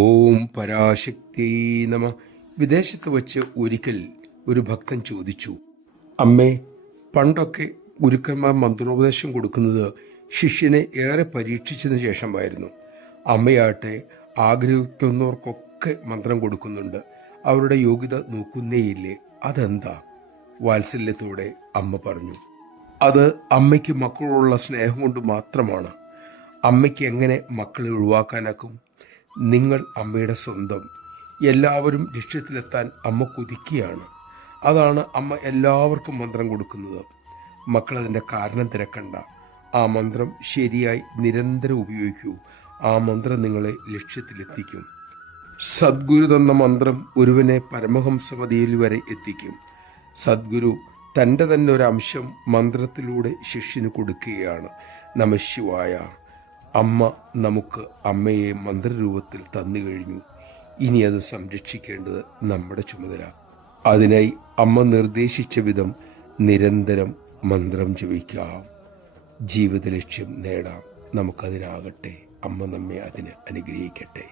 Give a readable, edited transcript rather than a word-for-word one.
ഓം പരാശക്തി നമ. വിദേശത്ത് വച്ച് ഒരിക്കൽ ഒരു ഭക്തൻ ചോദിച്ചു, അമ്മേ, പണ്ടൊക്കെ ഗുരുക്കന്മാർ മന്ത്രോപദേശം കൊടുക്കുന്നത് ശിഷ്യനെ ഏറെ പരീക്ഷിച്ചതിന് ശേഷമായിരുന്നു. അമ്മയാട്ടെ ആഗ്രഹിക്കുന്നവർക്കൊക്കെ മന്ത്രം കൊടുക്കുന്നുണ്ട്, അവരുടെ യോഗ്യത നോക്കുന്നേയില്ലേ, അതെന്താ? വാത്സല്യത്തോടെ അമ്മ പറഞ്ഞു. അത് അമ്മയ്ക്ക് മക്കളോടുള്ള സ്നേഹം കൊണ്ട് മാത്രമാണ്. അമ്മയ്ക്ക് എങ്ങനെ മക്കളെ ഒഴിവാക്കാനാക്കും? നിങ്ങൾ അമ്മയുടെ സ്വന്തം. എല്ലാവരും ലക്ഷ്യത്തിലെത്താൻ അമ്മ കൊതിക്കുകയാണ്. അതാണ് അമ്മ എല്ലാവർക്കും മന്ത്രം കൊടുക്കുന്നത്. മക്കളതിൻ്റെ കാരണം തിരക്കണ്ട. ആ മന്ത്രം ശരിയായി നിരന്തരം ഉപയോഗിക്കൂ. ആ മന്ത്രം നിങ്ങളെ ലക്ഷ്യത്തിലെത്തിക്കും. സദ്ഗുരു തന്ന മന്ത്രം ഒരുവനെ പരമഹംസമതിയിൽ വരെ എത്തിക്കും. സദ്ഗുരു തൻ്റെ തന്നെ ഒരു അംശം മന്ത്രത്തിലൂടെ ശിഷ്യന് കൊടുക്കുകയാണ്. നമഃശിവായ. അമ്മ നമുക്ക് അമ്മയെ മന്ത്രരൂപത്തിൽ തന്നു കഴിഞ്ഞു. ഇനി അത് സംരക്ഷിക്കേണ്ടത് നമ്മുടെ ചുമതല. അതിനായി അമ്മ നിർദ്ദേശിച്ച വിധം നിരന്തരം മന്ത്രം ജപിക്കാം. ജീവിത ലക്ഷ്യം നേടാം. നമുക്കതിനാകട്ടെ. അമ്മ നമ്മെ അതിന് അനുഗ്രഹിക്കട്ടെ.